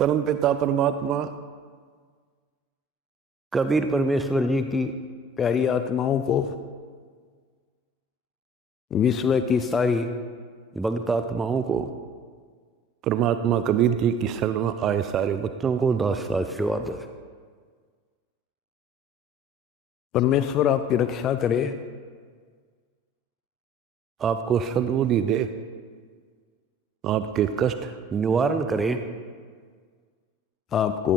परम पिता परमात्मा कबीर परमेश्वर जी की प्यारी आत्माओं को, विश्व की सारी भक्त आत्माओं को, परमात्मा कबीर जी की शरण में आए सारे बच्चों को दास का आशीर्वाद है। परमेश्वर आपकी रक्षा करे, आपको सद्बुद्धि दे, आपके कष्ट निवारण करे, आपको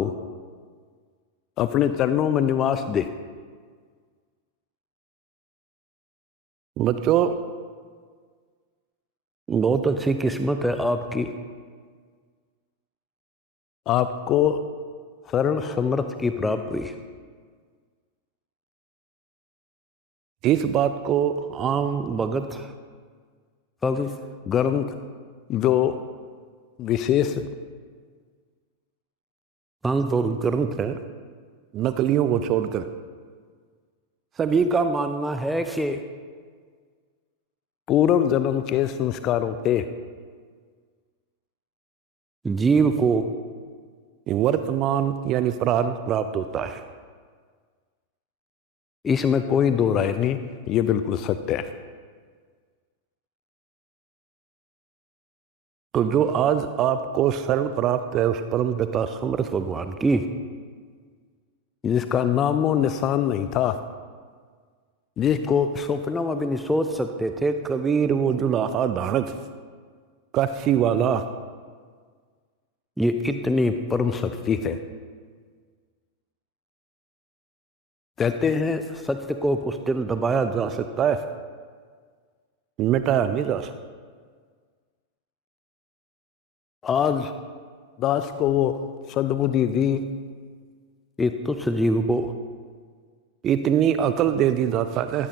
अपने चरणों में निवास दे। बच्चों, बहुत अच्छी किस्मत है आपकी, आपको शरण समर्थ की प्राप्त हुई। इस बात को आम भगत संत ग्रंथ जो विशेष संत और ग्रंथ हैं, नकलियों को छोड़कर सभी का मानना है कि पूर्व जन्म के संस्कारों के जीव को वर्तमान यानी प्रारब्ध प्राप्त होता है। इसमें कोई दो राय नहीं, ये बिल्कुल सत्य है। तो जो आज आपको शरण प्राप्त है उस परम पिता समर्थ भगवान की, जिसका नामो निशान नहीं था, जिसको सपनों में भी नहीं सोच सकते थे, कबीर वो जुलाहा धारक काशी वाला, ये इतनी परम शक्ति है। कहते हैं सत्य को कुछ दिन दबाया जा सकता है, मिटाया नहीं जा सकता। आज दास को वो सद्बुद्धि दी, एक तुच्छ जीव को इतनी अकल दे दी दाता है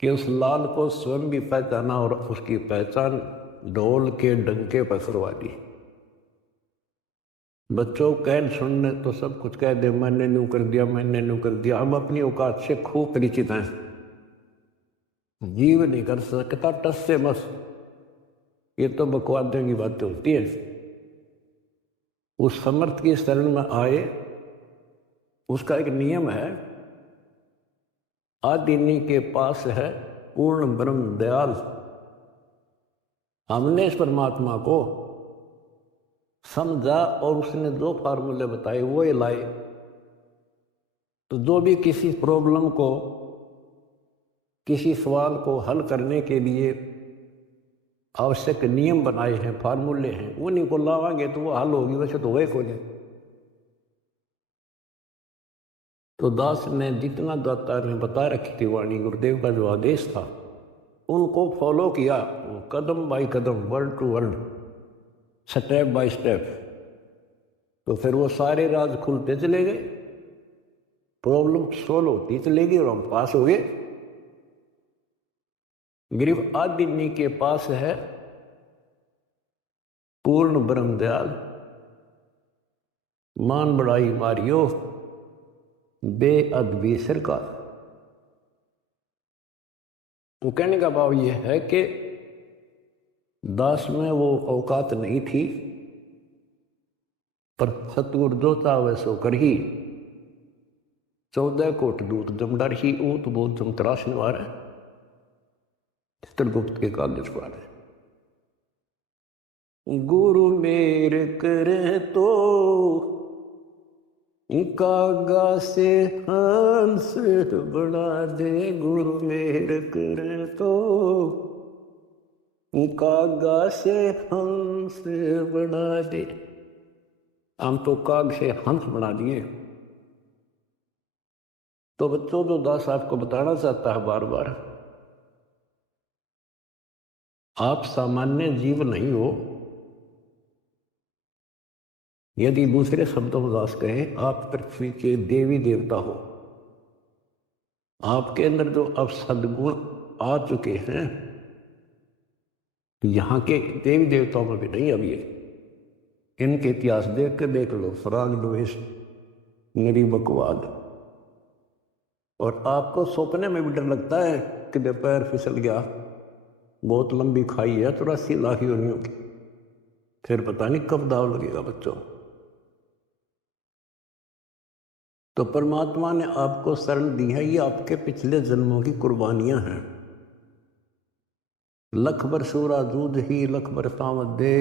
कि उस लाल को स्वयं भी पहचाना और उसकी पहचान ढोल के डंके पर करवा दी। बच्चों कह सुनने तो सब कुछ कह दे, मैंने न्यू कर दिया, मैंने न्यू कर दिया। हम अपनी औकात से खूब परिचित हैं, जीव नहीं कर सकता टस से बस, ये तो बकवादों की बातें होती है। उस समर्थ की शरण में आए, उसका एक नियम है, आदिनी के पास है पूर्ण ब्रह्म दयाल। हमने इस परमात्मा को समझा और उसने जो फार्मूले बताए वो ही लाए। तो जो भी किसी प्रॉब्लम को, किसी सवाल को हल करने के लिए आवश्यक नियम बनाए हैं, फार्मूले हैं, उन्हीं को लावांगे तो वो हल होगी, वैसे तो वही को नहीं। तो दास ने जितना दाता ने बता रखी थी वाणी, गुरुदेव का जो आदेश था, उनको फॉलो किया, कदम बाय कदम, word to word, step by step. तो फिर वो सारे राज खुलते चले गए, प्रॉब्लम सोल्व होती चली गई और हम पास हो गए। गिरफ आदिनी के पास है पूर्ण ब्रह्म दयाल, मान बढ़ाई मारियो बेअदबी सरकार। तो कहने का भाव यह है कि दास में वो औकात नहीं थी, पर सतगुरु जो चाहे सो कर ही। 14 कोट दूत जमडर ही ऊत बोध जम त्रास निवार है, चित्रगुप्त के कागज पर है। गुरु मेर करे तो कागा से हंस बना दे, गुरु मेर करे तो कागा से हंस बना दे। हम तो काग से हंस बना दिए। तो बच्चों, जो दास आपको बताना चाहता है बार बार, आप सामान्य जीव नहीं हो। यदि दूसरे शब्दों में दास कहें, आप पृथ्वी के देवी देवता हो। आपके अंदर जो अब सद्गुण आ चुके हैं, यहाँ के देवी देवताओं में भी नहीं। अब ये इनके इतिहास देख के देख लो, फराग द्वेष, निरी बकवाद। और आपको सपने में भी डर लगता है कि पैर फिसल गया, बहुत लंबी खाई है, 84 लाख योनियों की, फिर पता नहीं कब दाव लगेगा बच्चों। तो परमात्मा ने आपको शरण दी है, ये आपके पिछले जन्मों की कुर्बानियां हैं। लख बर सूरा दूध ही लख बर सावत दे,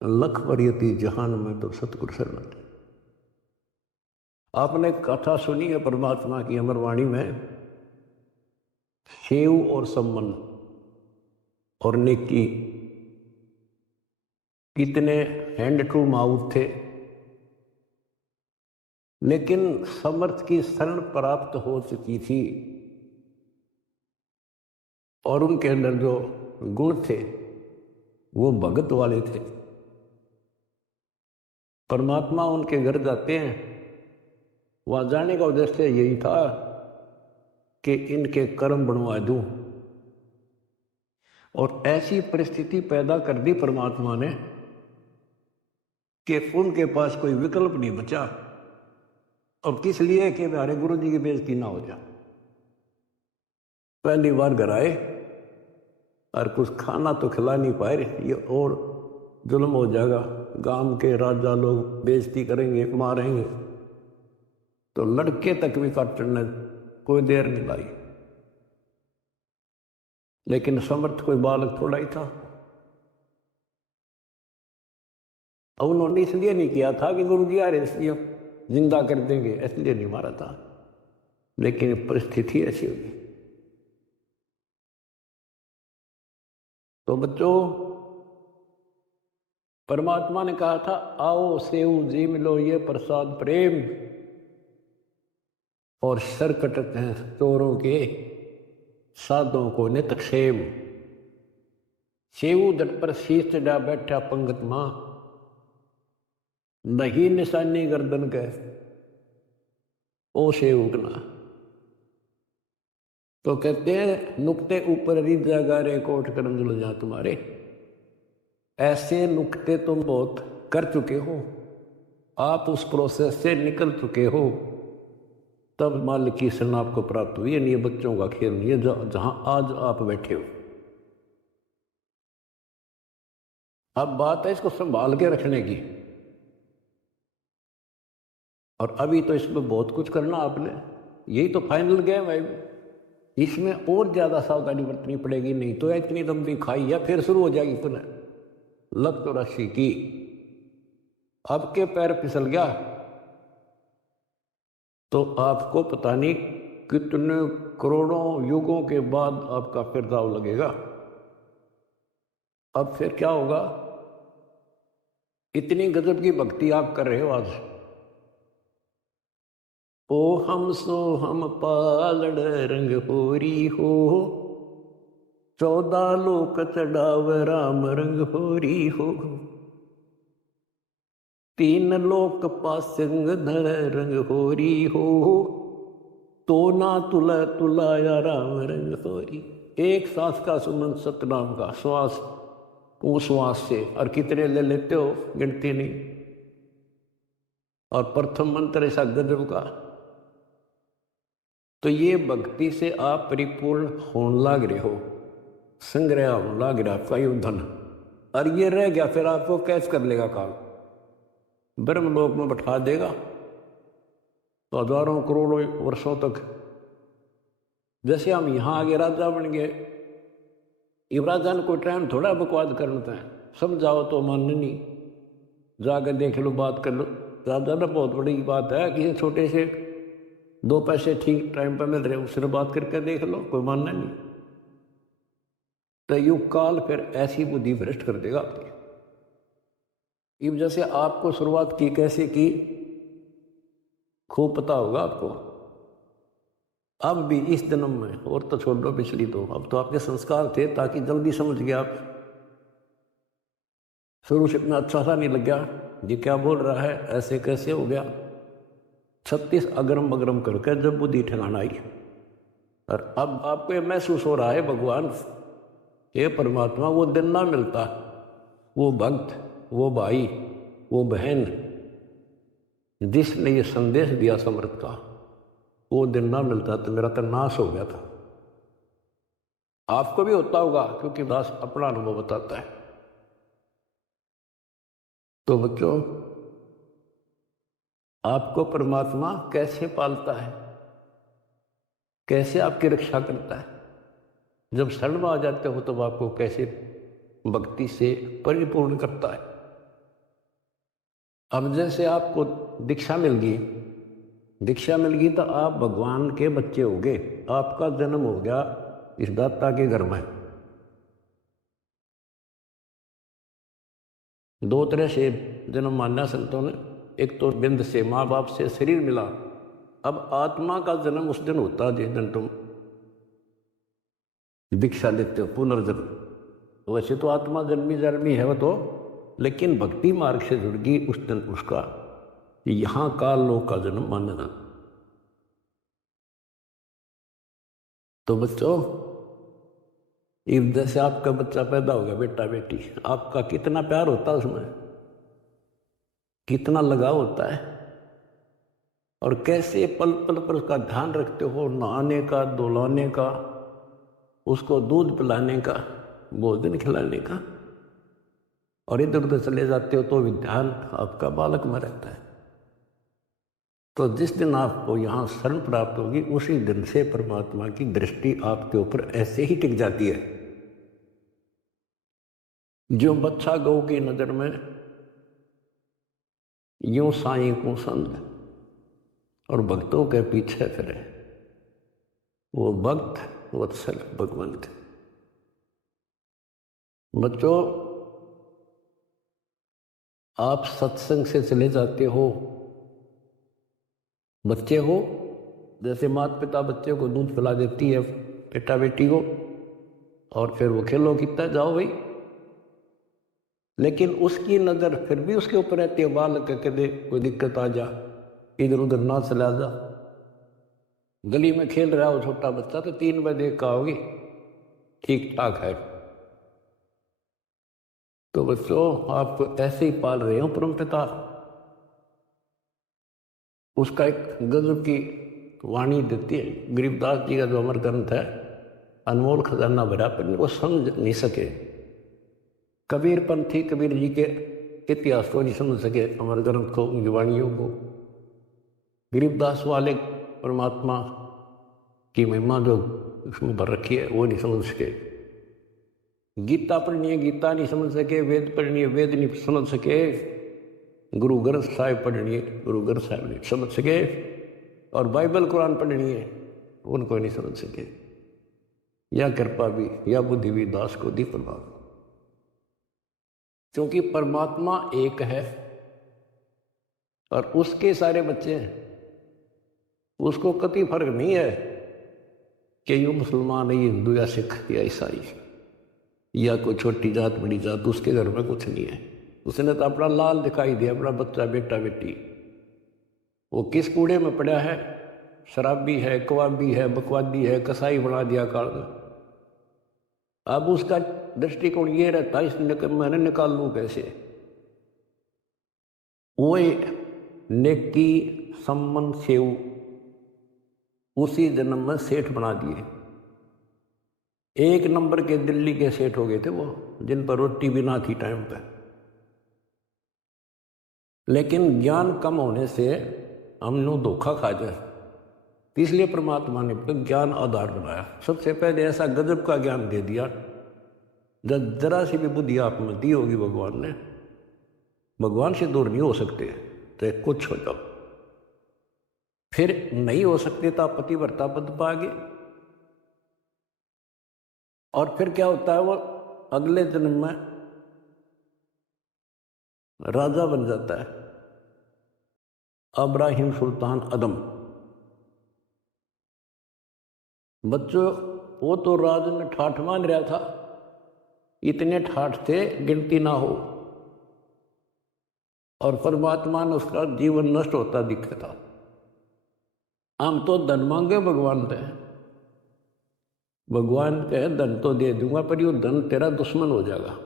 लख बर यति जहान में तो सतगुरु शरण दे। आपने कथा सुनी है परमात्मा की अमरवाणी में, सेव और सम्मन और नेकी कितने हैंड टू माउथ थे, लेकिन समर्थ की शरण प्राप्त हो चुकी थी और उनके अंदर जो गुण थे वो भगत वाले थे। परमात्मा उनके घर जाते हैं, वहां जाने का उद्देश्य यही था कि इनके कर्म बनवा दूं, और ऐसी परिस्थिति पैदा कर दी परमात्मा ने कि उनके पास कोई विकल्प नहीं बचा। और किस लिए कि हमारे गुरु जी की बेइज्जती ना हो जाए। पहली बार घर आए और कुछ खाना तो खिला नहीं पाए, ये और जुल्म हो जाएगा, गांव के राजा लोग बेइज्जती करेंगे, मारेंगे। तो लड़के तक भी काटने कोई देर नहीं लाई, लेकिन समर्थ कोई बालक थोड़ा ही था। और उन्होंने इसलिए नहीं किया था कि गुरु जी आ रहे इसलिए जिंदा कर देंगे, इसलिए नहीं मारा था, लेकिन परिस्थिति ऐसी होगी। तो बच्चों, परमात्मा ने कहा था आओ सेव जी मिलो ये प्रसाद प्रेम, और सर कटते हैं चोरों के साधों को नित क्षेम। सेव दट पर शीश चढ़ा बैठा पंगत मां, नहीं निशानी गर्दन के ओ सेव उगना। तो कहते हैं नुक्ते ऊपर रिजा गारे कोट करम जुल जा तुम्हारे। ऐसे नुक्ते तुम बहुत कर चुके हो, आप उस प्रोसेस से निकल चुके हो, तब मालिक की शरण आपको प्राप्त हुई है। नहीं, ये बच्चों का खेल नहीं है जहां आज आप बैठे हो। अब बात है इसको संभाल के रखने की, और अभी तो इसमें बहुत कुछ करना आपने, यही तो फाइनल गेम है। इसमें और ज्यादा सावधानी बरतनी पड़ेगी, नहीं तो इतनी लंबी खाई है फिर शुरू हो जाएगी पुनः लत तो राशि की। अब के पैर फिसल गया तो आपको पता नहीं कितने करोड़ों युगों के बाद आपका फिर दाव लगेगा। अब फिर क्या होगा? इतनी गजब की भक्ति आप कर रहे हो आज। ओ हम सो हम पालड़ रंग होरी हो, 14 लोक चढ़ाव राम रंग होरी हो, 3 लोक पासंग धर रंग होरी हो, तो ना तुला तुलाया राम रंग होरी। एक सांस का सुमन सतनाम का श्वास, उस श्वास से, और कितने ले लेते हो गिनती नहीं। और प्रथम मंत्र ऐसा गजब का। तो ये भक्ति से आप परिपूर्ण होने लग रहे हो, संग्रह होने लग रहा आपका ये धन। और ये रह गया फिर आपको कैच कर लेगा काल, ब्रह्मलोक में बैठा देगा तो हजारों करोड़ों वर्षों तक। जैसे हम यहाँ आगे राजा बन गए, ये राजा ने कोई टाइम थोड़ा बकवाद करना है, समझाओ तो मानने नहीं, जाकर देख लो बात कर लो। राजा ना बहुत बड़ी बात है, किसी छोटे से 2 पैसे ठीक टाइम पर मिल रहे उससे बात करके देख लो, कोई मानना नहीं। तो युग काल फिर ऐसी बुद्धि भ्रष्ट कर देगा आपकी। इस वजह से आपको शुरुआत की कैसे की खूब पता होगा आपको। अब भी इस जन्म में, और तो छोड़ दो पिछली, तो अब तो आपके संस्कार थे ताकि जल्दी समझ गए आप। शुरू से इतना अच्छा सा नहीं लग गया, ये क्या बोल रहा है, ऐसे कैसे हो गया। 36 अगरम बगरम करके जब बुद्धि ठिकाना आई, और अब आपको ये महसूस हो रहा है भगवान ये परमात्मा वो दिन ना मिलता, वो भक्त, वो भाई, वो बहन जिसने ये संदेश दिया समर्थ का, वो दिन ना मिलता तो मेरा तो नाश हो गया था। आपको भी होता होगा, क्योंकि दास अपना अनुभव बताता है। तो बच्चों, आपको परमात्मा कैसे पालता है, कैसे आपकी रक्षा करता है? जब शरण में आ जाते हो तब आपको कैसे भक्ति से परिपूर्ण करता है। अब जैसे आपको दीक्षा मिल गई तो आप भगवान के बच्चे हो गए, आपका जन्म हो गया इस दाता के घर में। दो तरह से जन्म माना संतों ने, एक तो बिंद से माँ बाप से शरीर मिला, अब आत्मा का जन्म उस दिन होता है जिस दिन तुम दीक्षा लेते हो, पुनर्जन्म। वैसे तो आत्मा जन्मी है वो तो, लेकिन भक्ति मार्ग से जुड़ गई उस दिन उसका यहाँ काल लोक का जन्म माना जाता। तो बच्चों, जैसे आपका बच्चा पैदा हो गया, बेटा बेटी, आपका कितना प्यार होता है उसमें, कितना लगाव होता है, और कैसे पल पल पर उसका ध्यान रखते हो, नहाने का, धुलाने का, उसको दूध पिलाने का, भोजन खिलाने का, और इधर उधर चले जाते हो तो भी ध्यान आपका बालक में रहता है। तो जिस दिन आपको यहाँ शरण प्राप्त होगी उसी दिन से परमात्मा की दृष्टि आपके ऊपर ऐसे ही टिक जाती है। जो बच्चा गौ की नजर में यूं साईं को संग और भक्तों के पीछे फिरे, वो भक्त वत्सल भगवंत। बच्चों, आप सत्संग से चले जाते हो, बच्चे हो, जैसे माता पिता बच्चे को दूध पिला देती है बेटा बेटी को, और फिर वो खेलो कितना जाओ भाई, लेकिन उसकी नज़र फिर भी उसके ऊपर रहती है, बालक के दे कोई दिक्कत आ जा, इधर उधर ना चला जा। गली में खेल रहा हो छोटा बच्चा तो 3 बजे का होगी, ठीक ठाक है। तो बच्चों, आप ऐसे ही पाल रहे हो परमपिता। उसका एक गजब की वाणी देती है, गरीबदास जी का जो अमर ग्रंथ है, अनमोल खजाना भरा, पर वो समझ नहीं सके। कबीर पंथी कबीर जी के इतिहास को नहीं समझ सके, अमर ग्रंथ को, उनकी वाणियों को। गरीबदास वाले परमात्मा की महिमा जो उसमें भर रखी है वो नहीं समझ सके। गीता पढ़नी है, गीता नहीं समझ सके। वेद पढ़नी है, वेद नहीं समझ सके। गुरु ग्रंथ साहिब पढ़नी है, गुरु ग्रंथ साहिब नहीं समझ सके। और बाइबल कुरान पढ़नी है, उनको नहीं समझ सके। या कृपा भी या बुद्धि भी दास को दी परमात्मा, क्योंकि परमात्मा एक है और उसके सारे बच्चे हैं। उसको कतई फर्क नहीं है कि ये मुसलमान है, ये हिंदू या सिख या ईसाई या कोई छोटी जात बड़ी जात, उसके घर में कुछ नहीं है। उसने तो अपना लाल दिखाई दिया, अपना बच्चा बेटा बेटी। वो किस कूड़े में पड़ा है, शराबी है, कबाबी है, बकवादी है, कसाई बना दिया काल में। अब उसका दृष्टिकोण ये रहता है, इसने मैंने निकाल लूँ कैसे। वो नेकी सम्मन सेव उसी जन्म में सेठ बना दिए। 1 नंबर के दिल्ली के सेठ हो गए थे वो, जिन पर रोटी भी ना थी टाइम पे। लेकिन ज्ञान कम होने से हमने धोखा खा जाए, इसलिए परमात्मा ने ज्ञान आधार बनाया। सबसे पहले ऐसा गजब का ज्ञान दे दिया, जब जरा सी भी बुद्धि आप में दी होगी भगवान ने, भगवान से दूर नहीं हो सकते, तो कुछ हो जाओ। फिर नहीं हो सकते तो आप पतिव्रता पद पाओगे। और फिर क्या होता है, वो अगले जन्म में राजा बन जाता है, अब्राहिम सुल्तान अदम। बच्चों, वो तो राज ने ठाठ मान रहा था, इतने ठाठ थे गिनती ना हो, और परमात्मा ने उसका जीवन नष्ट होता दिखता था। हम तो धन मांगे भगवान से, भगवान कहे धन तो दे दूंगा, पर ये धन तेरा दुश्मन हो जाएगा।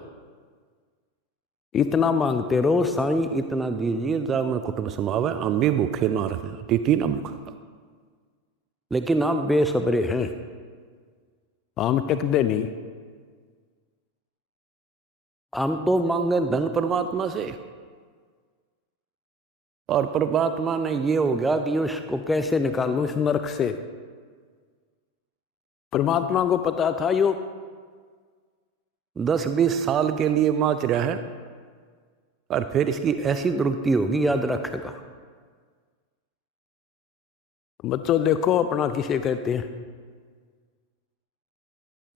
इतना मांगते रहो, साईं इतना दीजिए जा मैं कुटुंब समावे, हम भी भूखे ना रहे, तिथि ना भूखा। लेकिन आप बेसब्रे हैं, हम टिकते नहीं। हम तो मांगे धन परमात्मा से, और परमात्मा ने ये हो गया कि उसको कैसे निकालूं इस नरक से। परमात्मा को पता था यो 10-20 साल के लिए माच रहा है और फिर इसकी ऐसी दुर्गति होगी, याद रखेगा। बच्चों देखो, अपना किसे कहते हैं,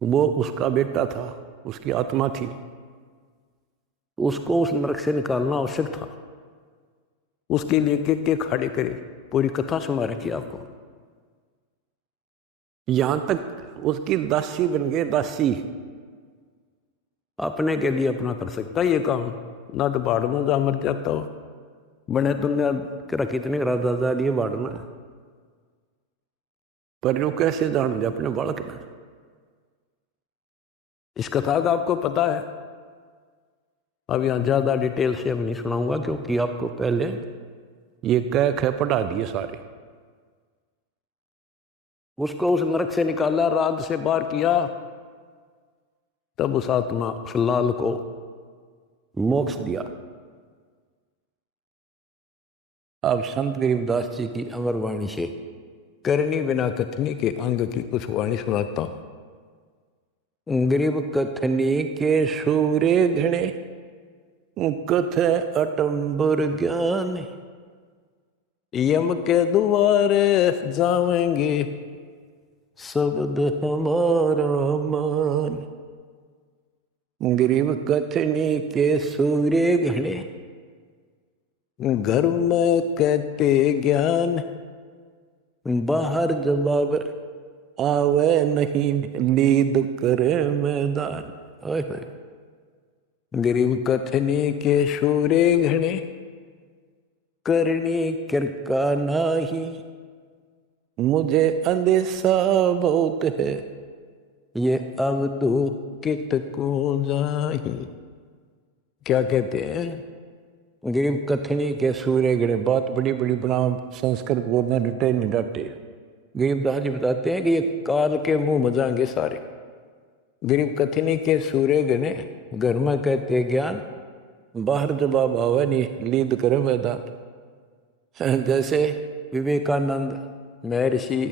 वो उसका बेटा था, उसकी आत्मा थी, उसको उस नरक से निकालना आवश्यक था। उसके लिए के खड़े करे, पूरी कथा सुना रखी आपको। यहां तक उसकी दासी बन गए, दासी अपने के लिए अपना कर सकता ये काम, ना तो बाढ़ में जा मर जाता हो, बने दुनिया करा कितने राजा जा लिए बाढ़ में, पर यूं कैसे जान दे अपने बालक में। इस कथा का आपको पता है। अब यहाँ ज्यादा डिटेल से अब नहीं सुनाऊंगा, क्योंकि आपको पहले ये कह पढ़ा दिए सारे। उसको उस नरक से निकाला, रात से बाहर किया, तब उस आत्मा, उस लाल को मोक्ष दिया। अब संत गरीबदास जी की अमर वाणी से करनी बिना कथनी के अंग की कुछ वाणी सुनाता हूं। गरीब कथनी के सूरे घणे, कथ अटंबर ज्ञान, यम के द्वारे जावेंगे शब्द हमारा मान। गरीब कथनी के सूर्य घने, घर में कहते ज्ञान, बाहर जवाब आवे नहीं, लीद करे मैदान। गरीब कथनी के सूर्य घने, करनी किरका नाही, मुझे अंदेशा बहुत है, ये अब तो कित को जाही। क्या कहते हैं, गरीब कथनी के सूर्य गिरे, बात बड़ी बड़ी बना, संस्कृत बोलना डटे नहीं डाटे। गरीबदास जी बताते हैं कि ये काल के मुंह मजाएंगे सारे। गरीब कथनी के सूर्य गिने, घर में कहते ज्ञान, बाहर जवाब आवे नहीं, लीद करे मैदान। जैसे विवेकानंद महर्षि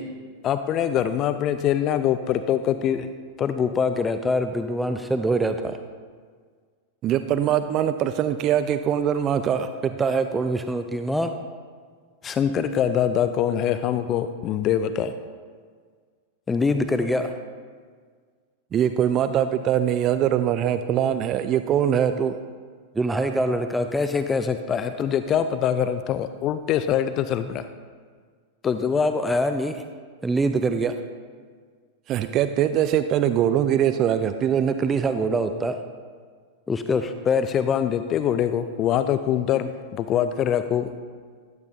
अपने घर में अपने चेलियां के ऊपर तो कति प्रभु पाक रहा था और विद्वान सिद्ध हो रहा था। जब परमात्मा ने प्रश्न किया कि कौन ब्रह्मा का पिता है, कौन विष्णु की माँ, शंकर का दादा कौन है, हमको दे बता। लीद कर गया, ये कोई माता पिता नहीं, अधर्मर है, फलान है, ये कौन है तू, जुल्हाई का लड़का, कैसे कह सकता है, तुझे क्या पता कर रखा होगा। उल्टे साइड तो चल पड़ा, तो जवाब आया नहीं, लीद कर गया। कहते जैसे पहले घोड़ों की रेस हुआ करती, तो नकली सा घोड़ा होता, उसके पैर से बांध देते घोड़े को, वहां तो कूदर बकवाद कर रखो,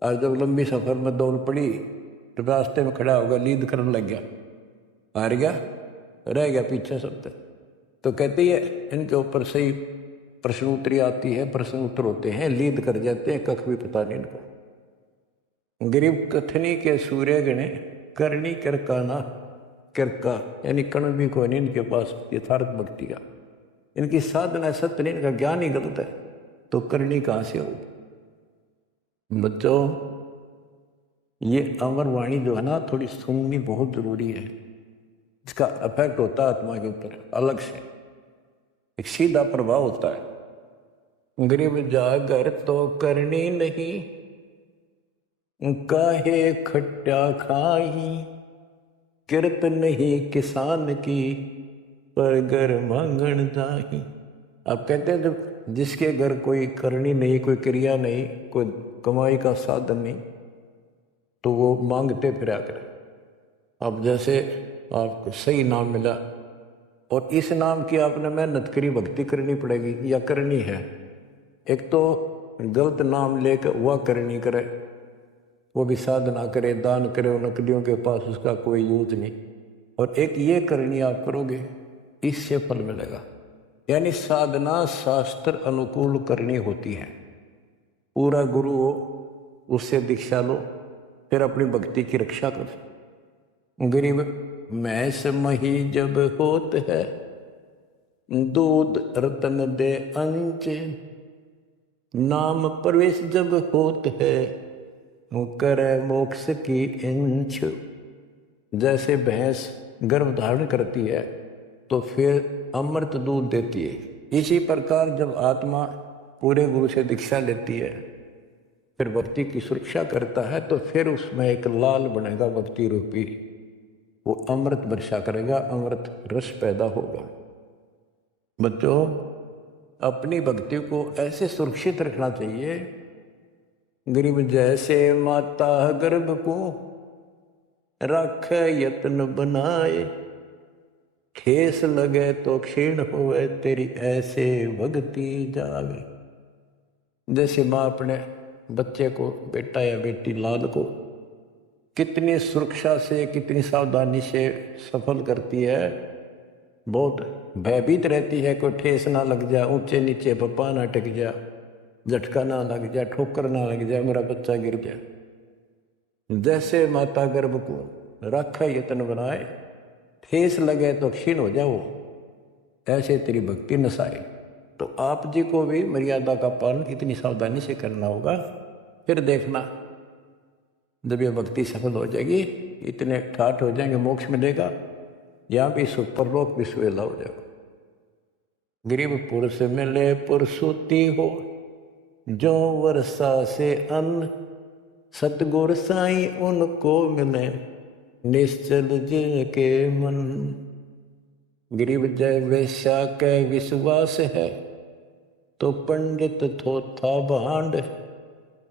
और जब लंबी सफर में दौड़ पड़ी तो रास्ते में खड़ा होगा, लीद करने लग गया, हार गया, रह गया पीछे सब। तो कहती है इनके ऊपर सही प्रश्न उत्तरी आती है, प्रश्न उत्तर होते हैं, लीद कर जाते हैं, कख भी पता नहीं इनको। गरीब कथनी के सूर्य गणे, करनी किरकाना, किरका यानी कण भी कोई नहीं इनके पास यथार्थ भक्ति का, इनकी साधना सत्य नहीं, इनका ज्ञान ही गलत है, तो करनी कहाँ से होगी। बच्चों, ये अमर वाणी जो है ना, थोड़ी सुननी बहुत जरूरी है। इसका इफेक्ट होता है आत्मा के ऊपर अलग से, एक सीधा प्रभाव होता है। गरीब जागर तो करनी नहीं, काहे खट्टा खाई, किरत नहीं किसान की, पर घर मांगण जाही। आप कहते हैं जब जिसके घर कोई करनी नहीं, कोई क्रिया नहीं, कोई कमाई का साधन नहीं, तो वो मांगते फिरा करे। अब जैसे आपको सही नाम मिला और इस नाम की आपने मेहनत करी, भक्ति करनी पड़ेगी या करनी है। एक तो गलत नाम लेकर वह करनी करे, वो भी साधना करे, दान करे, वो नकलियों के पास उसका कोई यूज नहीं। और एक ये करनी आप करोगे, इससे फल मिलेगा। यानी साधना शास्त्र अनुकूल करनी होती है। पूरा गुरु हो, उससे दीक्षा लो, फिर अपनी भक्ति की रक्षा करो। गरीब मैस मही जब होत है, दूध रतन दे अंच, नाम प्रवेश जब होत है वो करे मोक्ष की इंच। जैसे भैंस गर्भ धारण करती है तो फिर अमृत दूध देती है, इसी प्रकार जब आत्मा पूरे गुरु से दीक्षा लेती है फिर भक्ति की सुरक्षा करता है तो फिर उसमें एक लाल बनेगा भक्ति रूपी, वो अमृत वर्षा करेगा, अमृत रस पैदा होगा। बच्चों, अपनी भक्ति को ऐसे सुरक्षित रखना चाहिए, गरीब जैसे माता गर्भ को राखे यत्न बनाए, ठेस लगे तो क्षीण होवे तेरी ऐसे भक्ति जागे। जैसे माँ अपने बच्चे को, बेटा या बेटी लाल को कितनी सुरक्षा से, कितनी सावधानी से सफल करती है, बहुत भयभीत रहती है, कोई ठेस ना लग जाए, ऊंचे नीचे पप्पा ना टिक जाए, झटका ना लग जाए, ठोकर ना लग जाए, मेरा बच्चा गिर जाए। जैसे माता गर्भ को रखा यत्न बनाए, ठेस लगे तो क्षीण हो जाओ, ऐसे तेरी भक्ति नसाए। तो आप जी को भी मर्यादा का पालन इतनी सावधानी से करना होगा। फिर देखना जब ये भक्ति सफल हो जाएगी, इतने ठाठ हो जाएंगे, मोक्ष मिलेगा, यहाँ भी सुपरलोक विश्वेला हो जाएगा। गरीब पुरुष मिले पुरुषोत्ती हो, जो वर्षा से अन्न, सतगुर साई उनको मिले, निश्चल जिनके मन। गरीब जय वैश्या के विश्वास है, तो पंडित थोथा भांड,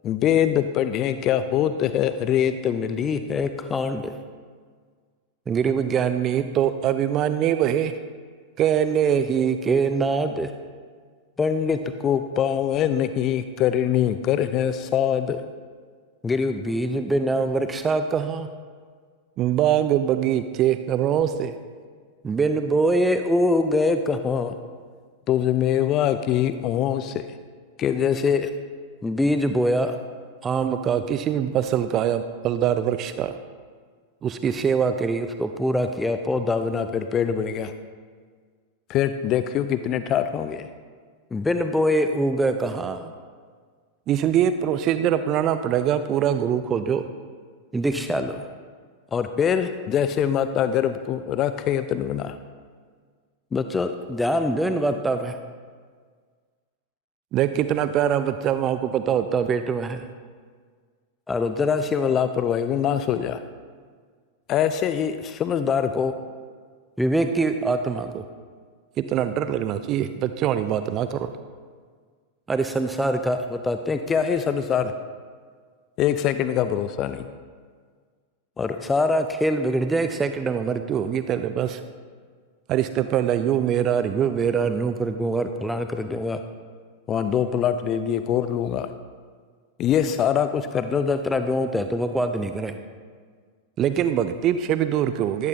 वेद पढ़े क्या होत है, रेत मिली है खांड। गरीब ज्ञानी तो अभिमानी भये, कहले ही के नाद, पंडित को पावे नहीं, करनी कर है साध। गरीब बीज बिना वृक्षा कहाँ, बाग बगीचे रो से, बिन बोए उगे कहाँ, तुझ मेवा की ओं से। कि जैसे बीज बोया आम का, किसी भी फसल का या फलदार वृक्ष का, उसकी सेवा करी, उसको पूरा किया, पौधा बना, फिर पेड़ बन गया, फिर देखियो कितने ठाठ होंगे। बिन बोए उगे कहाँ, इसलिए प्रोसीजर अपनाना पड़ेगा, पूरा गुरु खोजो, दीक्षा लो, और फिर जैसे माता गर्भ को रखे यत्न बना। बच्चों ध्यान दो इन बातों पे। देख कितना प्यारा बच्चा माँ को पता होता पेट में है, और जरा सी में लापरवाही में नाश हो जा। ऐसे ही समझदार को, विवेक की आत्मा को इतना डर लगना चाहिए, बच्चों वाली बात ना करो। अरे संसार का बताते हैं क्या है संसार, एक सेकंड का भरोसा नहीं, और सारा खेल बिगड़ जाए, एक सेकंड में मृत्यु होगी तेरे बस। अरे इससे पहले यू मेरा, यू मेरा, यूँ कर दूंगा, और फलान कर दूंगा, वहाँ 2 प्लाट ले दिए, और लूँगा, ये सारा कुछ कर दो जब तेरा ब्योत है तो बकवाद नहीं करे। लेकिन भक्ति से भी दूर क्योंगे,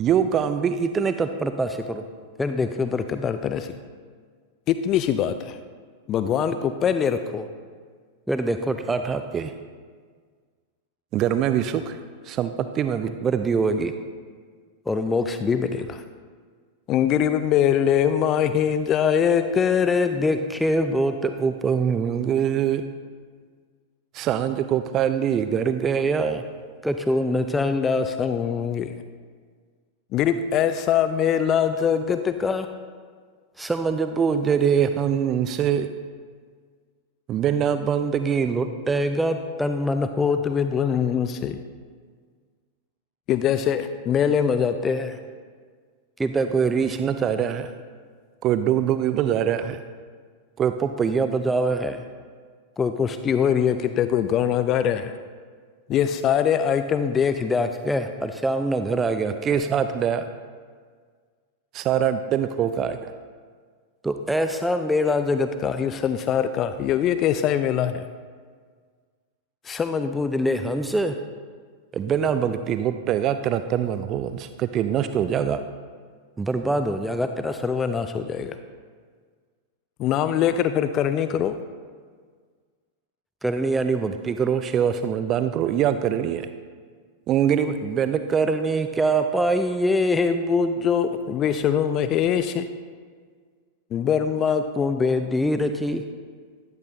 यो काम भी इतने तत्परता से करो, फिर देखियो बरकत हर तरह से। इतनी सी बात है, भगवान को पहले रखो, फिर देखो ठाठ आपके घर में भी सुख, संपत्ति में भी वृद्धि होगी, और मोक्ष भी मिलेगा। गरीब मेले माही जाए कर, देखे बहुत उपंग, सांझ को खाली घर गया, कछु न चांदा संग। गरीब ऐसा मेला जगत का, समझ बूझ रे हंस, बिना बंदगी लुटेगा, तन मन होत विध्वंस। कि जैसे मेले में जाते हैं, कितना कोई रीछ नचा रहा है, कोई डुगडुगी बजा रहा है, कोई पपैया बजावा है, कोई कुश्ती हो रही है, कितने कोई गाना गा रहा है। ये सारे आइटम देख के और शाम न घर आ गया, के साथ गया, सारा दिन खो का आ गया। तो ऐसा मेला जगत का, ये संसार का, ये भी एक ऐसा ही मेला है। समझ बूझ ले हंस, बिना भक्ति लुटेगा, तेरा तन मन हो वंश, कति नष्ट हो जाएगा, बर्बाद हो जाएगा, तेरा सर्वनाश हो जाएगा। नाम लेकर फिर करनी करो, करनी यानी भक्ति करो, सेवा समर्दान करो, या करनी है। गरीब बिन करनी क्या पाइये, बूझो विष्णु महेश, ब्रह्मा को बेदी रची,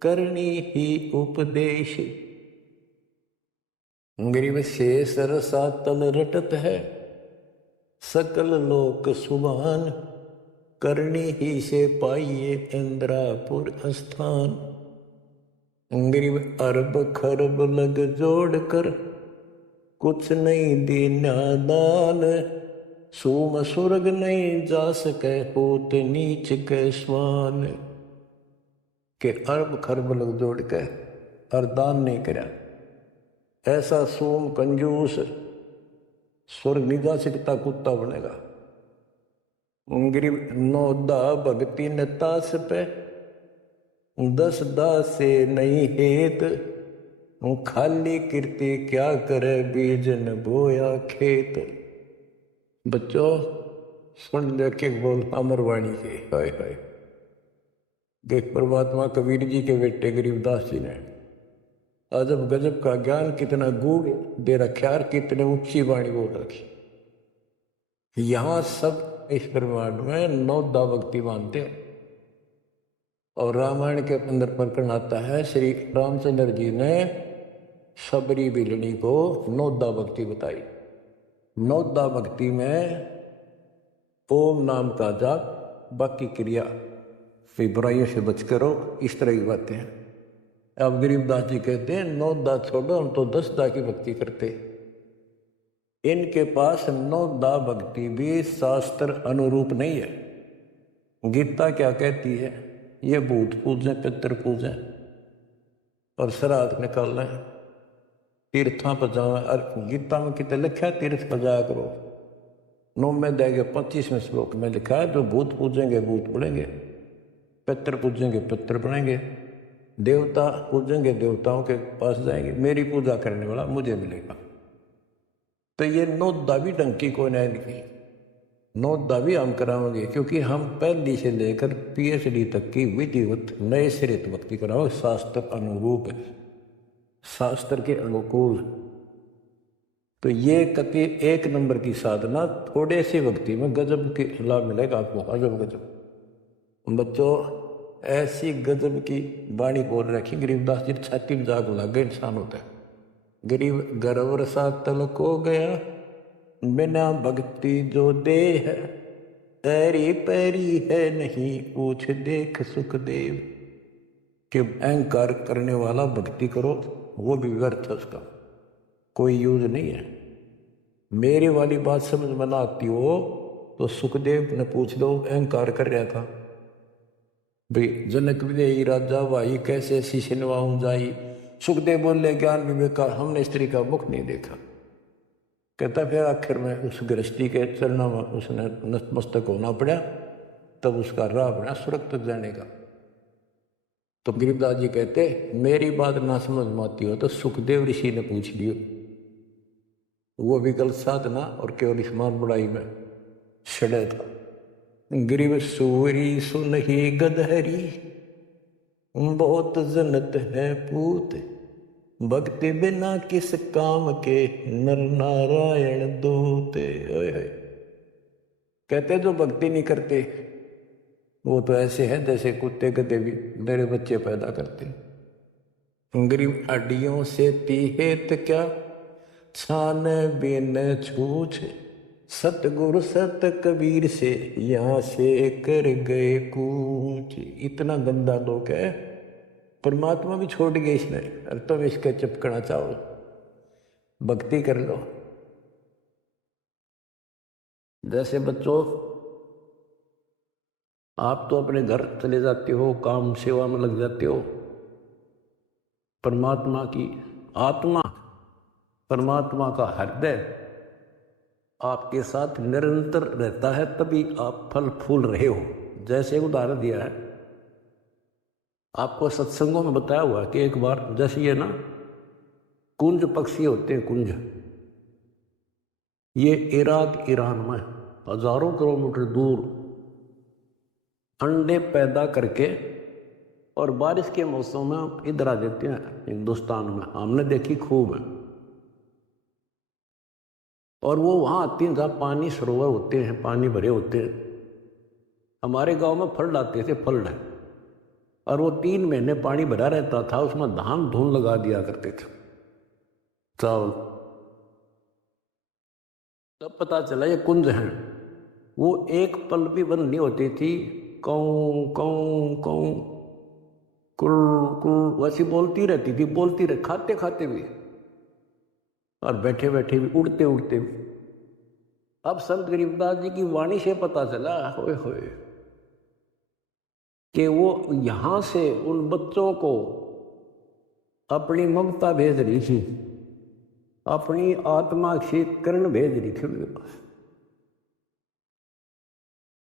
करनी ही उपदेश। ग्रीव शेष रसातल रटत है, सकल लोक सुभान। करनी ही से पाइये इंद्रापुर स्थान। ग्रीव अरब खरब लग जोड़ कर, कुछ नहीं दीना दान। सोम सुरग नहीं जा सके, होत नीच के स्वान। के अरब खरब लग जोड़ के और दान नहीं करा, ऐसा सोम कंजूस स्वर्ग नहीं जा सकता, कुत्ता बनेगा। ग्रीव नौदा भक्ति न तास पे, 10 दास से नहीं हेत। खाली कीर्ति क्या करे, बीज न बोया खेत। बच्चों सुन देखे बोल अमरवाणी के, हाय हाय। देख परमात्मा कबीर जी के बेटे गरीबदास जी ने अजब गजब का ज्ञान कितना गूढ़ दे रखा और कितने ऊंची वाणी बोल रखी। यहाँ सब इस ब्रह्मांड में 9 दा भक्ति मानते हो। और रामायण के अंदर प्रकरण आता है, श्री रामचंद्र जी ने सबरी बिलनी को 9 दा भक्ति बताई। 9 दा भक्ति में ओम नाम का जाप, बाकी क्रिया फिर बुराइयों से बच करो, इस तरह की बातें हैं। अब गरीबदास जी कहते हैं 9 दा छोड़ो, हम तो 10 दा की भक्ति करते। इनके पास 9 दा भक्ति भी शास्त्र अनुरूप नहीं है। गीता क्या कहती है, ये भूत पूजें पितर पूजें और श्राद्ध निकालना है, तीर्थां पर जाओ। और गीता में कितने लिखा है, तीर्थ पर जाया करो। 9वें अध्याय के 25वें श्लोक में लिखा है, जो भूत पूजेंगे भूत बढ़ेंगे, पितर पूजेंगे पितर बढ़ेंगे, देवता पूजेंगे देवताओं के पास जाएंगे, मेरी पूजा करने वाला मुझे मिलेगा। तो ये 9 दा भी डंकी को नहीं लिखी, 9 दा भी हम कराओगे, क्योंकि हम पहली से लेकर PhD तक की विधिवत नए सिरे भक्ति कराओ। शास्त्र अनुरूप है, शास्त्र के अनुकूल। तो ये कति 1 नंबर की साधना, थोड़े से भक्ति में गजब के लाभ मिलेगा आपको, अजब गजब। बच्चों ऐसी गजब की वाणी बोल रखी, गरीबदास जी छाती में जाग लग गए इंसान होता है। गरीब गर्व सा तल को गया, बिना भक्ति जो दे है। ऐरी पैरी है नहीं, पूछ देख सुखदेव। कि अहंकार करने वाला भक्ति करो, वो भी व्यर्थ है, उसका कोई यूज नहीं है। मेरी वाली बात समझ में ना आती हो तो सुखदेव ने पूछ लो, अहंकार कर रहा था भाई। जनक विदेही राजा भाई, कैसे शीशे नवाऊं जाई। सुखदेव बोले, ज्ञान विवेक का हमने स्त्री का मुख नहीं देखा। कहता फिर आखिर में उस गृहस्थी के चरणों में उसने नतमस्तक होना पड़ा, तब उसका राह बना स्वर्ग तक जाने का। तो गरीबदास जी कहते, मेरी बात ना समझ में आती हो तो सुखदेव ऋषि ने पूछ लियो। वो भी गलत साधना और केवल स्मान बुराई में छड़े था। ग्रीव सूरी सुनही गदहरी, बहुत जनत है पूत। भक्ति बिना किस काम के, नर नारायण दूत। कहते जो भक्ति नहीं करते वो तो ऐसे है जैसे कुत्ते गधे भी मेरे बच्चे पैदा करते। ग्रीव अडियों से तीहेत क्या, छान बिन छूछ। सतगुरु सत कबीर से, यहाँ से कर गए कूच। इतना गंदा लोग है, परमात्मा भी छोड़ गए इसने, और तुम इसके चिपकना चाहो। भक्ति कर लो। जैसे बच्चों आप तो अपने घर चले जाते हो, काम सेवा में लग जाते हो। परमात्मा की आत्मा, परमात्मा का हृदय आपके साथ निरंतर रहता है, तभी आप फल फूल रहे हो। जैसे उदाहरण दिया है आपको सत्संगों में बताया हुआ कि एक बार जैसे ये ना कुंज पक्षी होते हैं, कुंज, ये इराक ईरान में हजारों किलोमीटर दूर अंडे पैदा करके और बारिश के मौसम में इधर आ जाते हैं हिंदुस्तान में। हमने देखी खूब है। और वो वहाँ आती हैं जहाँ पानी सरोवर होते हैं, पानी भरे होते हैं। हमारे गांव में फल आते थे, फल है और वो 3 महीने पानी भरा रहता था, उसमें धान धून लगा दिया करते थे चावल। तब पता चला ये कुंज है। वो एक पल भी बंद नहीं होती थी, कौं कौं कौं कुल कुल वैसी बोलती रहती थी, बोलती रह, खाते खाते भी और बैठे बैठे भी, उड़ते उड़ते भी। अब संत गरीबदास जी की वाणी से पता चला, होए होए, कि वो यहां से उन बच्चों को अपनी ममता भेज रही थी, अपनी आत्मा से किरण भेज रही थी उनके पास,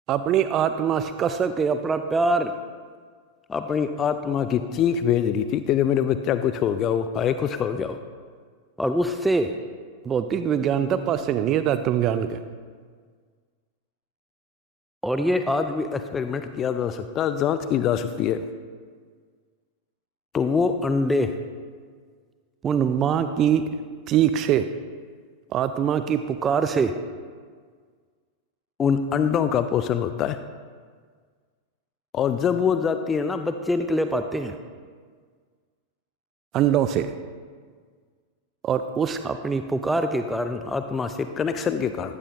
अपनी आत्मा से कसक के अपना प्यार, अपनी आत्मा की चीख भेज रही थी कि जो मेरे बच्चा कुछ हो गया हो, आए कुछ हो गया हो। और उससे भौतिक विज्ञान तक पास से नहीं है, तुम ज्ञान के। और ये आज भी एक्सपेरिमेंट किया जा सकता है, जांच की जा सकती है। तो वो अंडे उन माँ की चीख से, आत्मा की पुकार से उन अंडों का पोषण होता है। और जब वो जाती है ना, बच्चे निकले पाते हैं अंडों से, और उस अपनी पुकार के कारण, आत्मा से कनेक्शन के कारण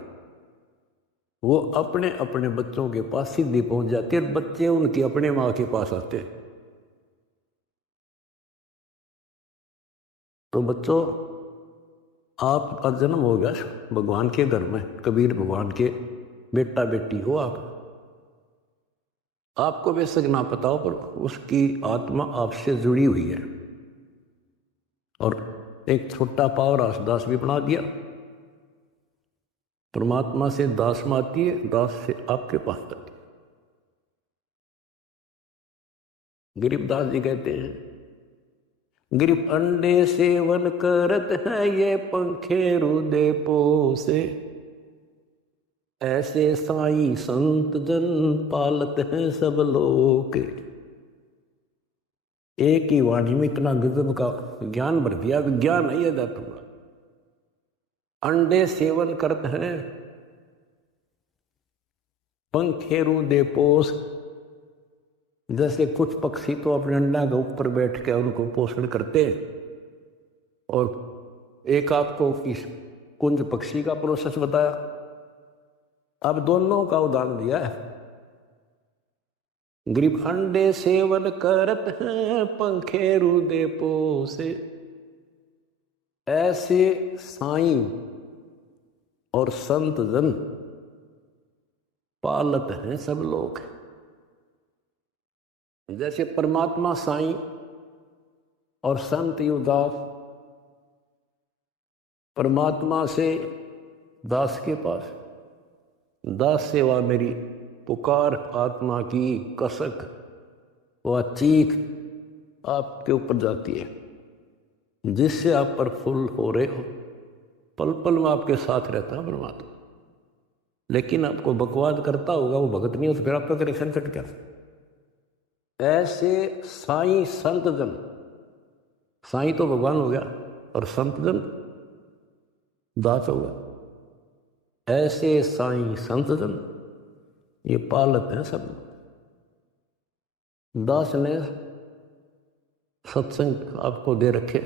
वो अपने अपने बच्चों के पास सीधी पहुंच जाती है, बच्चे उनकी अपने माँ के पास आते हैं। तो बच्चों, आपका जन्म हो गया भगवान के घर में, कबीर भगवान के बेटा बेटी हो आप। आपको बेशक ना पता हो, पर उसकी आत्मा आपसे जुड़ी हुई है। और एक छोटा पावर हाउस दास भी बना दिया। परमात्मा से दास में आती है, दास से आपके पास आती है। गरीबदास जी कहते हैं, गरीब अंडे सेवन करत है, ये पंखे रुदे पोसे, ऐसे साईं संत जन पालत हैं सब लोग। एक ही वाणी में इतना गजब का ज्ञान भर दिया, विज्ञान है ये धातु का। अंडे सेवन करते हैं, पंखे रुदे पोस, जैसे कुछ पक्षी तो अपने अंडा के ऊपर बैठ के उनको पोषण करते, और एक आपको इस कुंज पक्षी का प्रोसेस बताया। अब दोनों का उदाहरण दिया है। गरीब अंडे सेवन करत हैं, पंखे रुदे पोसे, ऐसे साईं और संत जन पालत हैं सब लोग। जैसे परमात्मा साईं और संत युवदास परमात्मा से दास के पास, दास से वह मेरी पुकार, आत्मा की कसक, वह चीख आपके ऊपर जाती है, जिससे आप प्रफुल्ल हो रहे हो। पल पल में आपके साथ रहता है परमात्मा। लेकिन आपको बकवाद करता होगा, वो भगत नहीं हो, तो फिर आपका कनेक्शन कट गया। ऐसे साईं संत जन, साईं तो भगवान हो गया और संत जन दास हो गया। ऐसे साईं संत जन ये पालत हैं सब। दास ने सत्संग आपको दे रखे,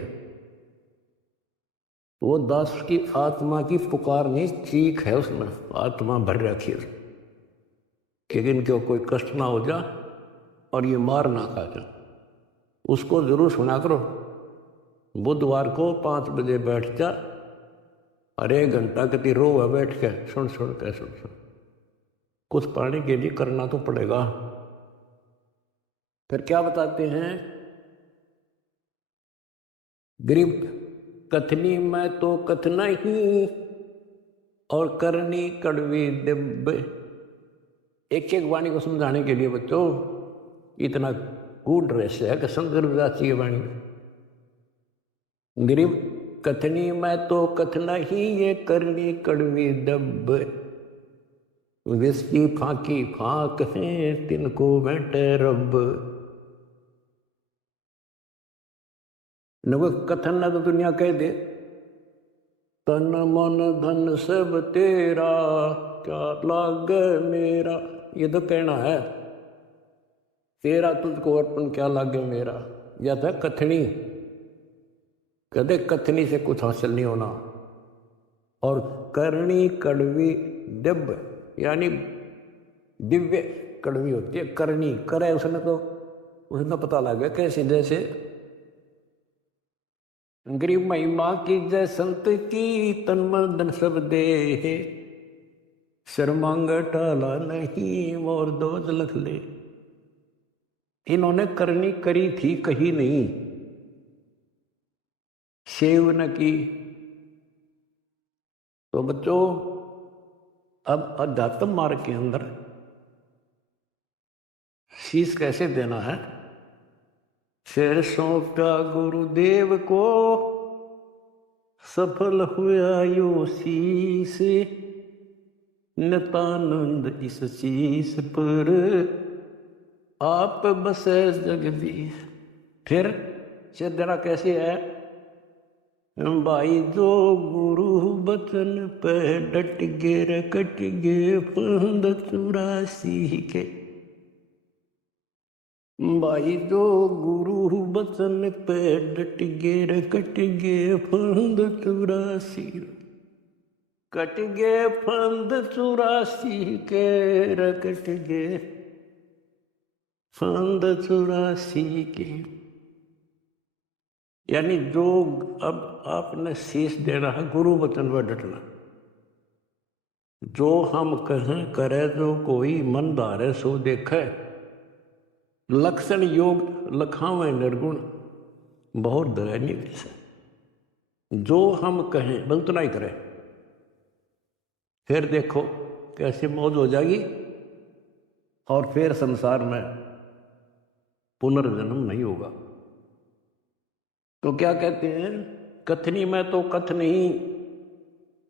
वो दास की आत्मा की पुकार नहीं, चीख है उसमें, आत्मा भर रखी है कि इनको कोई कष्ट ना हो जा और ये मार ना खा जा। उसको जरूर सुना करो। बुधवार को 5 बजे बैठ जा और 1 घंटा कति रो बैठ के सुन सुन कुछ पाने के लिए करना तो पड़ेगा। फिर क्या बताते हैं, गरीब कथनी में तो कथना ही, और करनी कड़वी दिब्बे। एक एक वाणी को समझाने के लिए बच्चों इतना गूढ़ रहस्य है कि संदर्भ की वाणी। गरीब कथनी में तो कथना ही, ये करनी कड़वी दब, विस्की फाकी फाक है, तिनको बैठे रब। न कथन न तो दुनिया कह दे, तन मन धन सब तेरा, क्या लाग मेरा, ये तो कहना है। तेरा तुझको अर्पण क्या लागे मेरा, या था कथनी, कदे कथनी से कुछ हासिल नहीं होना। और करनी कड़वी दिव्य, यानी दिव्य कड़वी होती है। करनी करे उसने तो उसने पता लग गया कैसे, जैसे गरीब महिमा की जय संत की, तन मन धन सब दे, शर्मांग टाला नहीं और दोज लख ले। इन्होंने करनी करी थी, कही नहीं, सेव न की। तो बच्चों, अब अध्यात्म मार्ग के अंदर शीश कैसे देना है। सिर सौंपा गुरुदेव को, सफल हुआ यो शीश, नितानंद इस शीश पर आप बसे जगदीश। फिर सिर देना कैसे है। भाई जो गुरु बचन पे डट गे, कट गे फंद 84 के। भाई जो गुरु बचन पे डट गे, कट गे फंद 84, कट गे फंद 84 के, कट गे फंद 84 के। यानी जो अब आपने शीश देना है, गुरु वचन पर डटना। जो हम कहें करे, जो कोई मन धारे सो देखे, लक्षण योग लखावे निर्गुण, बहुत दयनीय से। जो हम कहें बस उतना ही करें, फिर देखो कैसे मौज हो जाएगी, और फिर संसार में पुनर्जन्म नहीं होगा। तो क्या कहते हैं, कथनी में तो कथ नहीं,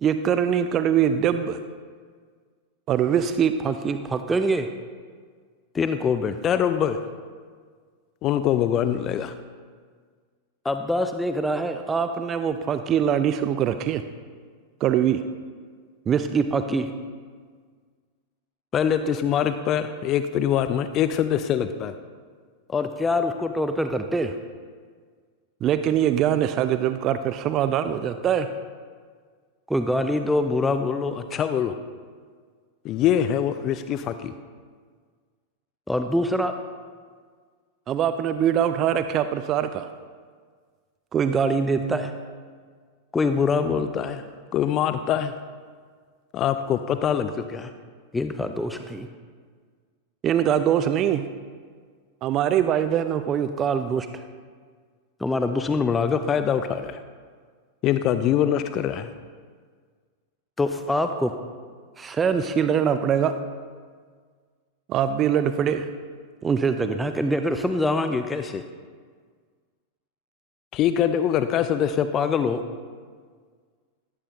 ये करनी कड़वी दिव्य, और विष की फांकी फाकेंगे, तिनको बेटा रब, उनको भगवान मिलेगा। अब दास देख रहा है, आपने वो फांकी लानी शुरू कर रखी है, कड़वी विष की फांकी। पहले तो इस मार्ग पर एक परिवार में एक सदस्य लगता है, और 4 उसको टॉर्चर करते हैं, लेकिन ये ज्ञान सागर जब कर फिर समाधान हो जाता है। कोई गाली दो, बुरा बोलो, अच्छा बोलो, ये है वो विष की फांकी। और दूसरा, अब आपने बीड़ा उठा रखा प्रचार का, कोई गाली देता है, कोई बुरा बोलता है, कोई मारता है, आपको पता लग चुका है इनका दोष नहीं, इनका दोष नहीं। हमारे भाई बहनों कोई काल दुष्ट हमारा दुश्मन बनाकर फायदा उठा रहा है, इनका जीवन नष्ट कर रहा है। तो आपको सहनशील रहना पड़ेगा। आप भी लड़ पड़े, उनसे झगड़ा कर दिया, फिर समझावांगे कैसे। ठीक है, देखो घर का सदस्य पागल हो,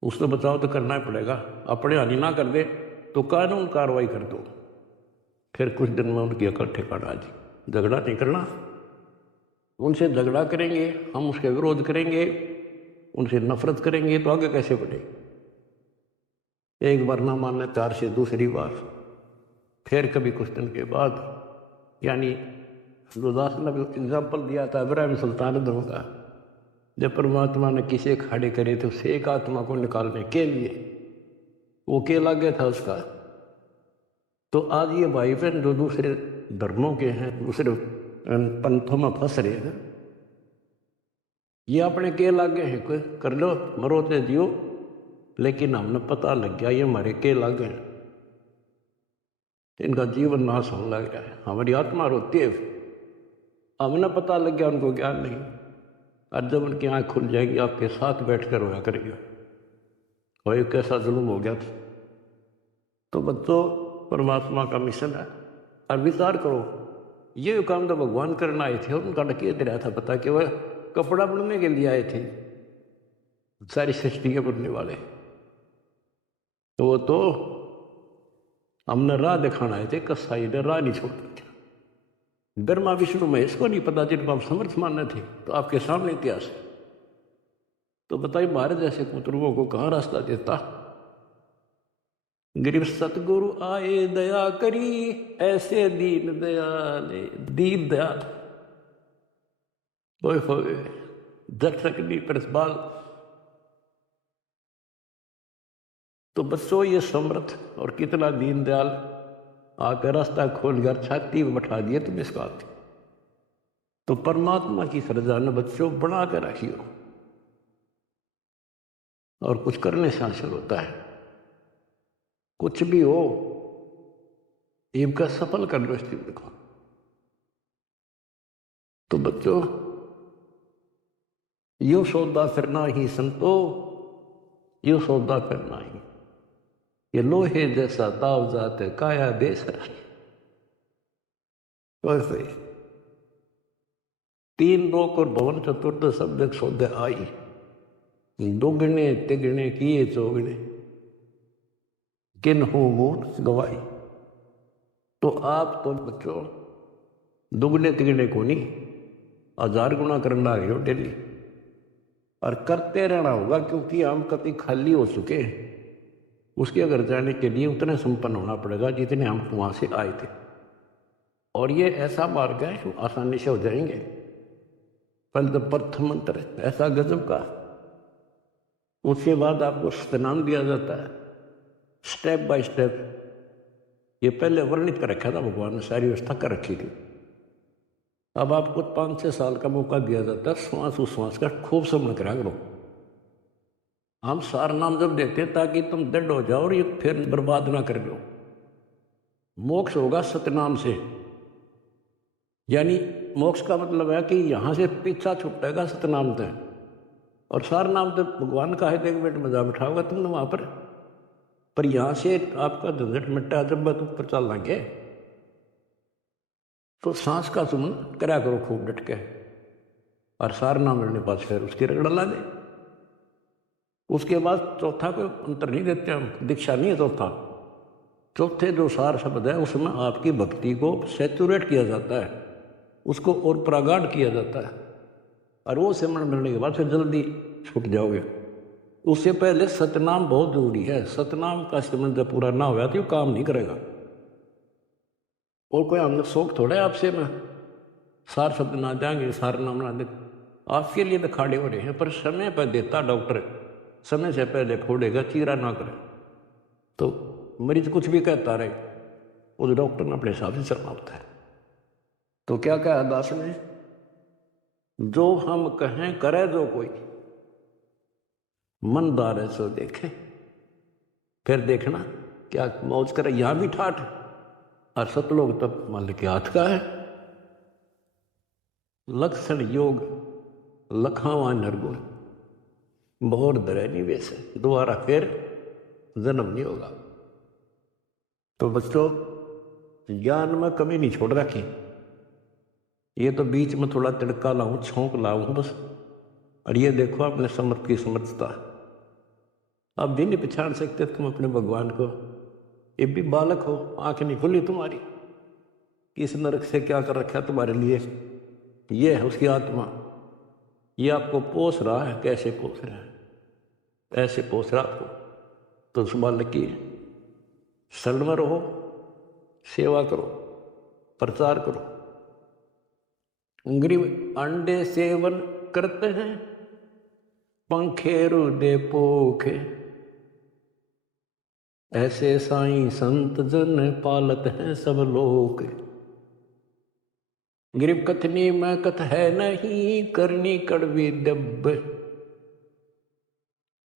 उसको बचाव तो करना ही पड़ेगा। अपने हानि ना कर दे तो कानून कार्रवाई कर दो, फिर कुछ दिन में उनकी अकल ठिकाना आ जाए। झगड़ा नहीं करना, उनसे झगड़ा करेंगे हम, उसके विरोध करेंगे, उनसे नफरत करेंगे, तो आगे कैसे बढ़े। एक बार ना मानने 4 से दूसरी बार, फिर कभी कुछ दिन के बाद, यानी गुरदास ने एग्जाम्पल दिया था इब्राहिम सुल्तान धर्म का। जब परमात्मा ने किसे खड़े करे थे उसे एक आत्मा को निकालने के लिए, वो अकेला गया था उसका। तो आज ये भाई बहन जो दूसरे धर्मों के हैं, दूसरे पंथों में फंस रहे हैं, ये अपने के लागे हैं, कोई कर लो मरो तो जियो, लेकिन हमने पता लग गया ये हमारे के लागे हैं, इनका जीवन नाश होने लग गया है। हमारी आत्मा रोती है, हमने पता लग गया, उनको ज्ञान नहीं। और जब उनकी आँख खुल जाएगी, आपके साथ बैठ कर रोया करेगा, और एक कैसा जुल्म हो गया था। तो बच्चों, परमात्मा का मिशन है, और विचार करो, ये काम तो भगवान करना आए थे, और उनका डकिए रहा था पता कि वह कपड़ा बुनने के लिए आए थे, सारी सृष्टि के बुनने वाले। तो वो तो हमने राह दिखाना आए थे, कसाई ने राह नहीं छोड़ रखा। ब्रह्मा विष्णु महेश को नहीं पता, जिनको आप समर्थ मानने थे, तो आपके सामने इतिहास है। तो बताइए, भारत जैसे कुतुर्बों को कहाँ रास्ता देता। गरीब सतगुरु आए दया करी, ऐसे दीन दयाल दीन दयाल होए दर्शक नहीं प्रसबाल। तो बच्चों ये समर्थ और कितना दीनदयाल आकर रास्ता खोलकर छाती में बैठा दिए तुम इस बात। तो परमात्मा की श्रद्धा न बच्चों बना कर रखियो, और कुछ करने से हासिल होता है। कुछ भी हो इनका सफल कर लो इस चीज को। तो बच्चों यो सौदा फिरना ही संतो, यो सौदा फिरना ही, ये लोहे जैसा ताव जाते काया बेसर। तीन लोक और भवन चतुर्थ शब्द सौदे आई, दोगुने तिगुने किए चौगुने, किन हो मूल गवाई। तो आप तो बच्चों दुगने तिगने को नहीं 1000 गुना करना लगे हो डेली, और करते रहना होगा, क्योंकि हम कभी खाली हो चुके हैं। उसके अगर जाने के लिए उतने संपन्न होना पड़ेगा जितने हम वहां से आए थे। और ये ऐसा मार्ग है जो आसानी से हो जाएंगे। पहले तो प्रथम मंत्र ऐसा गजब का, उसके बाद आपको सतनाम दिया जाता है स्टेप बाय स्टेप। ये पहले वर्णित कर रखा था भगवान ने, सारी व्यवस्था कर रखी थी। अब आपको 5-6 साल का मौका दिया जाता है श्वास उश्वास का खूब समझ करा करो। हम सार नाम जब देते हैं ताकि तुम दृढ़ हो जाओ और ये फिर बर्बाद ना कर लो। मोक्ष होगा सतनाम से, यानी मोक्ष का मतलब है कि यहां से पीछा छुटेगा सतनाम तक। और सार नाम तो भगवान का है, एक मिनट मजा बिठाओगा तुमने वहां पर यहां से आपका झंझट मिट्टा जब तुम ऊपर चल लेंगे। तो सांस का सुमन करा करो खूब डट के, और सार नाम मिलने पास फिर उसकी रगड़ ला दे। उसके बाद चौथा कोई अंतर नहीं देते हम, दीक्षा नहीं है चौथा। चौथे जो सार शब्द है उसमें आपकी भक्ति को सैचुरेट किया जाता है, उसको और प्रगाढ़ किया जाता है, और वो सिमरण मिलने के बाद फिर जल्दी छूट जाओगे। उससे पहले सतनाम बहुत जरूरी है। सतनाम का सिमरण जब पूरा ना हुआ तो ये काम नहीं करेगा। और कोई हमने शौक थोड़ा है आपसे मैं सार शब्द ना जाएंगे, सार नाम ना दे, आपके लिए तो खाड़े हो रहे हैं। पर समय पर देता डॉक्टर, समय से पहले फोड़ेगा, चीरा ना करे। तो मरीज कुछ भी कहता रहे, उस डॉक्टर ने अपने हिसाब से चलना होता है। तो क्या कहा दास ने, जो हम कहें करे जो कोई, मन दार सो देखे। फिर देखना क्या मौज करे, यहां भी ठाठ, और सतलोक तब मान के हाथ का है। लक्षण योग लखावा नरगुण, बहुत दरे नहीं वैसे, दोबारा फिर जन्म नहीं होगा। तो बच्चों ज्ञान में कमी नहीं छोड़ रखी। ये तो बीच में थोड़ा तिड़का लाऊं, छोंक लाऊं बस। और ये देखो अपने समर्थ की समर्थता, आप भी नहीं पहचान सकते तुम अपने भगवान को। ये भी बालक हो, आंख नहीं खुली तुम्हारी, किस नरक से क्या कर रखा है तुम्हारे लिए। ये है उसकी आत्मा, ये आपको पोस रहा है। कैसे पोस रहा है, ऐसे पोस रहा आपको। तो उस बालक की शरण में रहो, सेवा करो, प्रचार करो। गरीब अंडे सेवन करते हैं, पंखेरु दे पोखे, ऐसे साईं संत जन पालत हैं सब लोग। गरीब कथनी में कथ है नहीं, करनी कड़वी दब,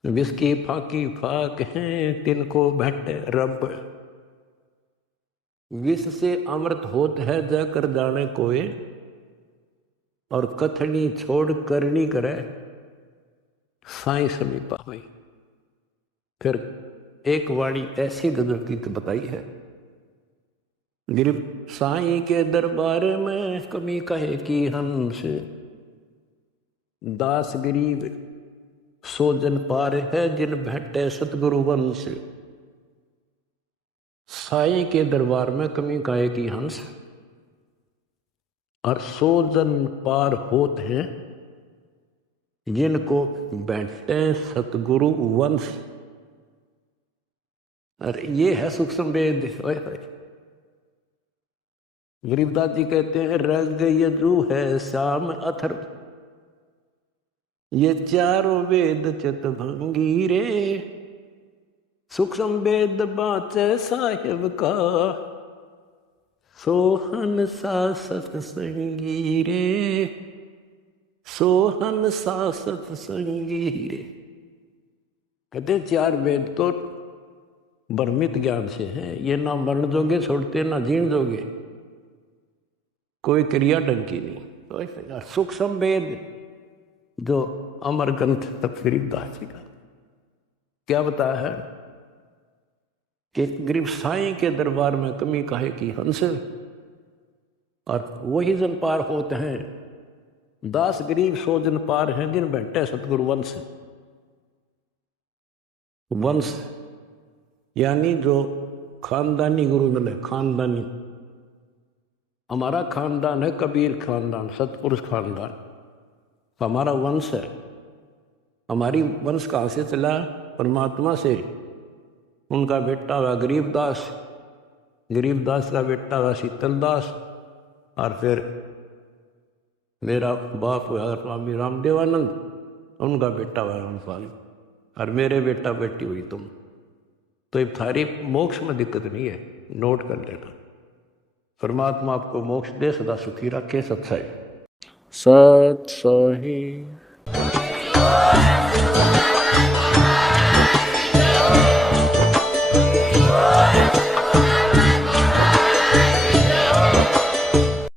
विस्की फाकी फाक हैं तिनको भट्ट रब। विष से अमृत होत है जाकर जाने कोई, और कथनी छोड़ करनी करे साईं समीपा हुई। फिर एक वाणी ऐसी गजब की बताई है, गरीब साईं के दरबार में कमी कहे कि हंस, दास गरीब सो जन पार है जिन भेटे सतगुरु वंश। साईं के दरबार में कमी कहे कि हंस, और 100 जन पार होते हैं जिनको बैठे सतगुरु वंश। अरे ये है सूक्ष्म वेद। गरीबदास जी कहते हैं रग यजु है श्याम अथर्व, ये चारों वेद चितभंगी रे, सूक्ष्म वेद बाचे साहिब का, सोहन सा सत्संगी रे, सोहन सा सत्संगी रे। कहते चार वेद तो भ्रमित ज्ञान से हैं, ये ना मरण जोगे छोड़ते ना जीण जोगे, कोई क्रिया ढंग की नहीं। सूक्ष्म वेद जो अमर ग्रंथ तक गरीबदास जी का क्या बताया है कि गरीब साईं के दरबार में कमी काहे की हंस, और वही जन पार होते हैं, दास गरीब सो जन पार हैं जिन बैठे सतगुरु वंश। वंश यानी जो खानदानी गुरु मिले, खानदानी। हमारा खानदान है कबीर खानदान, सतपुरुष खानदान, हमारा वंश है। हमारी वंश कहाँ से चला? परमात्मा से। उनका बेटा हुआ गरीबदास, गरीबदास का बेटा हुआ शीतलदास, और फिर मेरा बाप हुआ स्वामी रामदेवानंद, उनका बेटा हुआ रामपाल, और मेरे बेटा बेटी हुई तुम। तो एक थारी मोक्ष में दिक्कत नहीं है, नोट कर लेना। परमात्मा आपको मोक्ष दे, सदा सुखी रखे। सत्सई सत्सही।